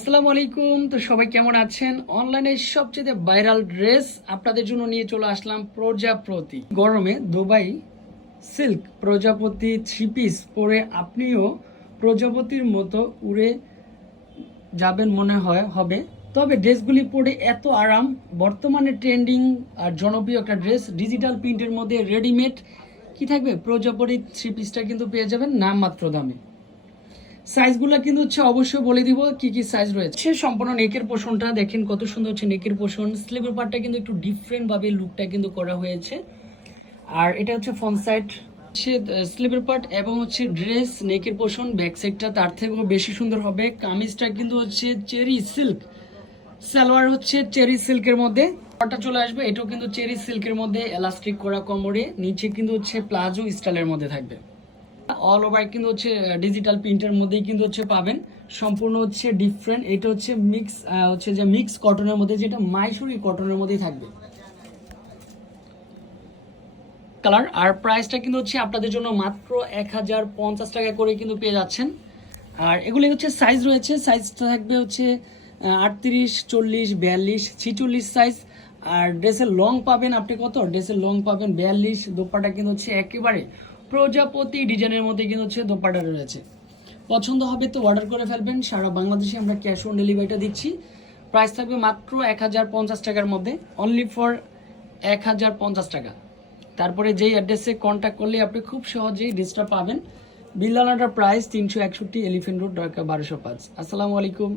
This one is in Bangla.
আসসালামু আলাইকুম। তো সবাই কেমন আছেন? অনলাইনে সবচেয়ে ভাইরাল ড্রেস আপনাদের জন্য নিয়ে চলে আসলাম প্রজাপতি। গরমে Dubai silk Projapoti three piece পরে আপনিও প্রজাপতির মতো উড়ে যাবেন মনে হয়, হবে। তবে ড্রেসগুলি পরে এত আরাম, বর্তমানে ট্রেন্ডিং আর জনপ্রিয় একটা ড্রেস ডিজিটাল প্রিন্টের মধ্যে রেডিমেড কি থাকবে? প্রজাপতি থ্রি পিসটা কিন্তু পেয়ে যাবেন নামমাত্র দামে। সাইজগুলো কিন্তু হচ্ছে অবশ্যই বলে দিব কি কি সাইজ রয়েছে। সম্পূর্ণ নেকের পোষণটা দেখেন কত সুন্দর হচ্ছে নেকের পোষণ। স্লিভের পার্টটা কিন্তু একটু ডিফারেন্ট ভাবে লুকটা কিন্তু করা হয়েছে। আর এটা হচ্ছে ফ্রন্ট সাইড হচ্ছে স্লিভের পার্ট এবং হচ্ছে ড্রেস নেকের পোষণ ব্যাক সাইডটা তার থেকেও বেশি সুন্দর হবে। কামিজটা কিন্তু হচ্ছে চেরি সিল্ক সালোয়ার হচ্ছে চেরি সিল্কের মধ্যে। পাটটা চলে আসবে, এটাও কিন্তু চেরি সিল্কের মধ্যে এলাস্টিক করা কোমরে। নিচে কিন্তু হচ্ছে প্লাজো স্টাইলের মধ্যে থাকবে। অল ওভার কিন্তু হচ্ছে ডিজিটাল প্রিন্টের মধ্যেই কিন্তু হচ্ছে পাবেন। সম্পূর্ণ হচ্ছে ডিফারেন্ট এটা হচ্ছে মিক্স হচ্ছে যে মিক্স কটনের মধ্যে, যেটা মাইসুরি কটনের মধ্যেই থাকবে। কালার আর প্রাইসটা কিন্তু হচ্ছে আপনাদের জন্য মাত্র এক হাজার পঞ্চাশ টাকা করে কিন্তু পেয়ে যাচ্ছেন। আর এগুলি হচ্ছে সাইজ রয়েছে সাইজটা থাকবে হচ্ছে আটত্রিশ, চল্লিশ, বিয়াল্লিশ, ছিচল্লিশ সাইজ আর ড্রেসের লং পাবেন, আপনি কত? ড্রেসের লং পাবেন, বিয়াল্লিশ, দোপাটা কিন্তু হচ্ছে একেবারে প্রজাপতি ডিজাইনের মধ্যে কিন্তু হচ্ছে দোপাটা রয়েছে। পছন্দ হবে তো অর্ডার করে ফেলবেন। সারা বাংলাদেশে আমরা ক্যাশ অন ডেলিভারিটা দিচ্ছি। প্রাইস থাকবে মাত্র এক হাজার পঞ্চাশ টাকার মধ্যে। অনলি ফর এক হাজার পঞ্চাশ টাকা। তারপরে যেই অ্যাড্রেসে কন্ট্যাক্ট করলে আপনি খুব সহজেই ড্রেসটা পাবেন। বিল্লানাটার প্রাইস তিনশো একষট্টি এলিফেন্ট রোড ঢাকা, বারোশো পাঁচ। আসসালামু আলাইকুম।